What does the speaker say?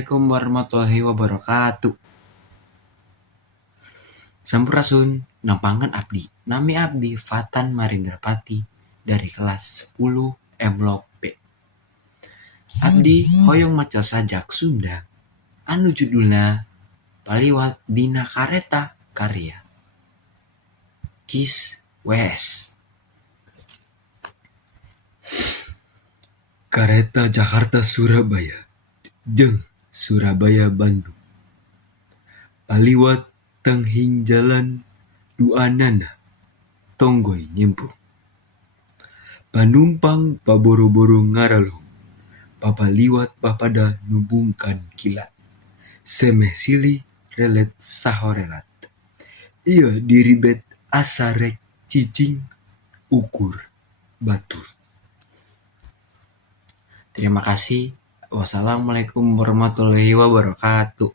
Assalamualaikum warahmatullahi wabarakatuh. Sampurasun, nampangan abdi. Nami abdi Fatan Marindrapati dari kelas 10 Emlok B. Abdi hoyong maca sajak Sunda anu judulna Paliwat Dina Kareta karya Kis Wes. Kareta Jakarta Surabaya jeung Surabaya Bandung. Paliwat tenghing jalan duanana tonggoy nyempuh. Panumpang paboro-boro ngaralung. Papaliwat papada nubungkan kilat. Semeh silih relet sahorelat. Ia diribet asarek cicing ukur batur. Terima kasih. Wassalamualaikum warahmatullahi wabarakatuh.